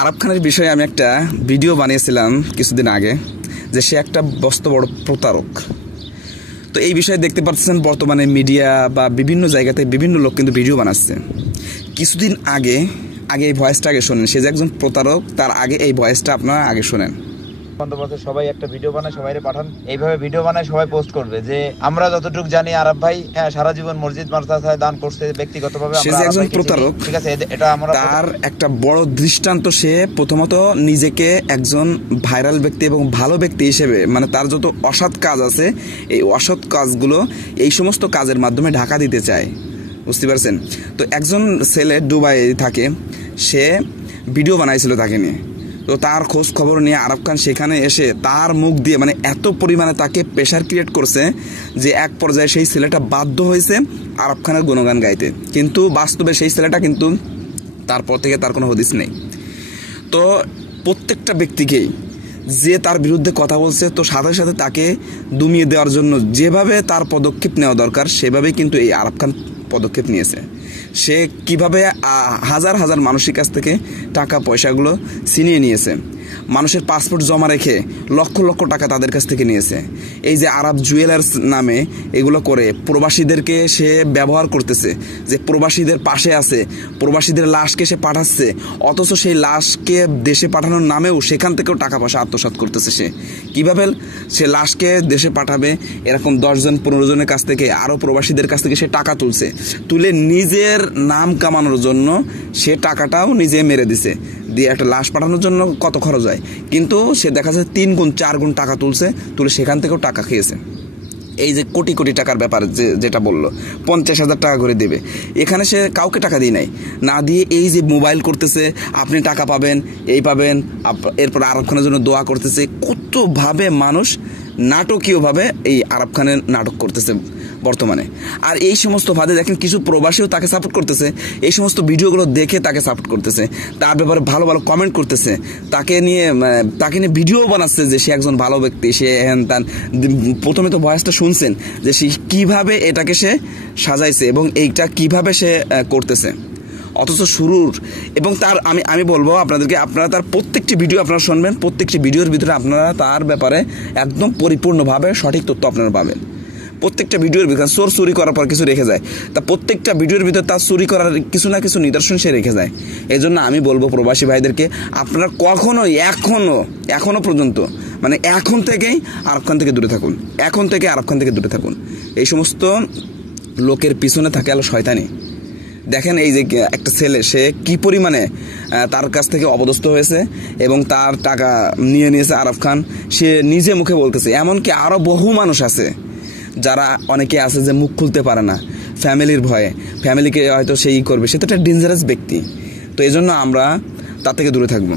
আরব খানের বিষয়ে আমি একটা ভিডিও বানিয়েছিলাম কিছুদিন আগে, যে সে একটা বস্ত বড় প্রতারক। তো এই বিষয়ে দেখতে পাচ্ছেন বর্তমানে মিডিয়া বা বিভিন্ন জায়গাতে বিভিন্ন লোক কিন্তু ভিডিও বানাচ্ছে। কিছুদিন আগে এই ভয়েসটা আগে শোনেন, সে যে একজন প্রতারক, তার আগে এই ভয়েসটা আপনারা আগে শোনেন। বন্ধুবান্ধব সবাই একটা ভিডিও বানায়, সবাই পাঠান, এইভাবে ভিডিও বানায় সবাই পোস্ট করবে যে আমরা যতটুকু জানি আরব ভাই সারা জীবন মসজিদ মাদ্রাসায় দান করছে, ব্যক্তিগতভাবে সে যে একজন প্রতারক, ঠিক আছে, এটা আমরা তার একটা বড় দৃষ্টান্ত। সে প্রথমত নিজেকে একজন ভাইরাল ব্যক্তি এবং ভালো ব্যক্তি হিসেবে, মানে তার যত অসৎ কাজ আছে এই অসৎ কাজগুলো এই সমস্ত কাজের মাধ্যমে ঢাকা দিতে চায়, বুঝতে পারছেন? তো একজন ছেলে দুবাই থাকে, সে ভিডিও বানাইছিল তাকে নিয়ে। তো তার খোঁজ খবর নিয়ে আরব খান সেখানে এসে তার মুখ দিয়ে মানে এত পরিমাণে তাকে প্রেশার ক্রিয়েট করছে যে এক পর্যায়ে সেই ছেলেটা বাধ্য হয়েছে আরব খানের গুণগান গাইতে। কিন্তু বাস্তবে সেই ছেলেটা কিন্তু তারপর থেকে তার কোনো হদিস নেই। তো প্রত্যেকটা ব্যক্তিকেই যে তার বিরুদ্ধে কথা বলছে, তো সাথে সাথে তাকে দমিয়ে দেওয়ার জন্য যেভাবে তার পদক্ষেপ নেওয়া দরকার সেভাবেই কিন্তু এই আরব খান পদক্ষেপ নিয়েছে। সে কিভাবে হাজার হাজার মানুষের কাছ থেকে টাকা পয়সাগুলো ছিনিয়ে নিয়েছে, মানুষের পাসপোর্ট জমা রেখে লক্ষ লক্ষ টাকা তাদের কাছ থেকে নিয়েছে। এই যে আরব জুয়েলার্স নামে এগুলো করে প্রবাসীদেরকে সে ব্যবহার করতেছে, যে প্রবাসীদের পাশে আছে, প্রবাসীদের লাশকে সে পাঠাচ্ছে, অথচ সেই লাশকে দেশে পাঠানোর নামেও সেখান থেকেও টাকা পয়সা আত্মসাৎ করতেছে। সে কীভাবে সে লাশকে দেশে পাঠাবে এরকম 10 জন 15 জনের কাছ থেকে, আরও প্রবাসীদের কাছ থেকে সে টাকা তুলে নিজের নাম কামানোর জন্য সে টাকাটাও নিজে মেরে দিছে। দিয়ে একটা লাশ পাঠানোর জন্য কত খরচ হয়, কিন্তু সে দেখা যাচ্ছে 3 গুণ 4 গুণ টাকা তুলে সেখান থেকেও টাকা খেয়েছে। এই যে কোটি কোটি টাকার ব্যাপার যেটা বললো 50,000 টাকা করে দেবে, এখানে সে কাউকে টাকা দিয়ে নাই, না দিয়ে এই যে মোবাইল করতেছে, আপনি টাকা পাবেন, এই পাবেন, এরপর আরব খানের জন্য দোয়া করতেছে। কতভাবে মানুষ নাটকীয়ভাবে এই আরব খানের নাটক করতেছে বর্তমানে। আর এই সমস্ত ভাবে দেখেন কিছু প্রবাসীও তাকে সাপোর্ট করতেছে, এই সমস্ত ভিডিওগুলো দেখে তাকে সাপোর্ট করতেছে, তার ব্যাপারে ভালো ভালো কমেন্ট করতেছে, তাকে নিয়ে ভিডিও বানাচ্ছে যে সে একজন ভালো ব্যক্তি, সে হ্যান ত্যান। প্রথমে তো ভয়েসটা শুনছেন যে সে কীভাবে এটাকে সে সাজাইছে এবং এইটা কিভাবে সে করতেছে, অথচ শুরুর এবং তার আমি বলবো আপনাদেরকে, আপনারা তার প্রত্যেকটি ভিডিও আপনারা শুনবেন, প্রত্যেকটি ভিডিওর ভিতরে আপনারা তার ব্যাপারে একদম পরিপূর্ণভাবে সঠিক তথ্য আপনারা পাবেন। প্রত্যেকটা ভিডিওর ভিতরে চুরি করার পর কিছু রেখে যায়, তা প্রত্যেকটা ভিডিওর ভিতরে তার চুরি করার কিছু না কিছু নিদর্শন সে রেখে যায়। এই জন্য আমি বলবো প্রবাসী ভাইদেরকে, আপনারা কখনোই এখনো পর্যন্ত মানে এখন থেকেই আরব খান থেকে দূরে থাকুন, এখন থেকে আরব খান থেকে দূরে থাকুন। এই সমস্ত লোকের পিছনে থাকে আলো শয়তানি। দেখেন এই যে একটা ছেলে, সে কি পরিমাণে তার কাছ থেকে অপদস্থ হয়েছে এবং তার টাকা নিয়ে নিয়েছে আরব খান, সে নিজে মুখে বলতেছে। এমনকি আরও বহু মানুষ আছে যারা, অনেকে আছে যে মুখ খুলতে পারে না ফ্যামিলির ভয়ে, ফ্যামিলিকে হয়তো সেই করবে, সে তো একটা ডেঞ্জারাস ব্যক্তি। তো এই জন্য আমরা তার থেকে দূরে থাকবো।